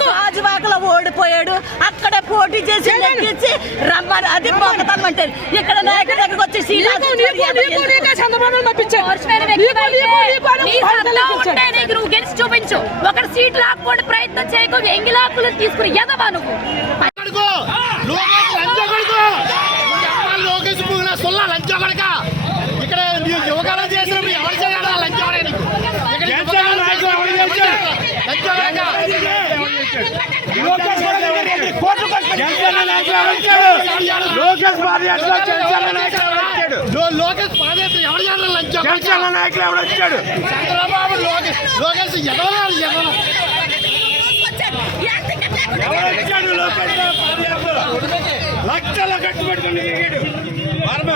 గాజువాకలో ఓడిపోయాడు, అక్కడ పోటీ చేసి నెగ్గించి రమ్మని అది పోకతనం అంటే ఇక్కడ నాయకుడి దగ్గరకు వచ్చి నువ్వు గెలిచి చూపించు. ఒకటి సీట్ లాక్కోండి ప్రయత్నం చేయకు, ఎంగిలాకులు తీసుకుని ఎదవా నువ్వు. ఇక్కడ యువకాలం చేసినప్పుడు ఎవరు చేయాలి లోకేష్ పాదయాత్ర ఎవరు చేయాలి నాయకులు ఎవరు వచ్చాడు చంద్రబాబు లోకేష్ ఎదవలాలి ఎవరొచ్చాడు లోకేష్ పాదయాత్ర లక్షలు కట్టుబడుతుంది వర్మ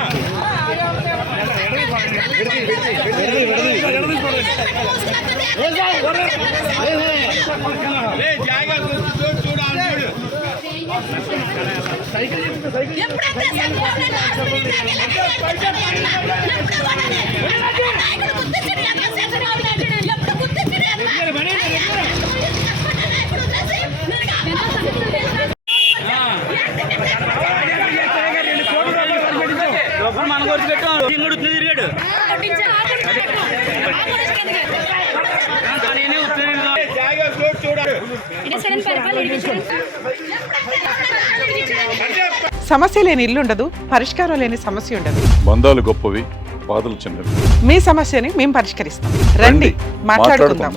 మన గురించి పెట్టాడు తిరిగాడు సమస్య లేని ఇల్లు ఉండదు, పరిష్కారం లేని సమస్య ఉండదు. బంధాలు గొప్పవి, బాధలు చిన్నవి. మీ సమస్యని మేము పరిష్కరిస్తాం. రండి మాట్లాడుకుందాం.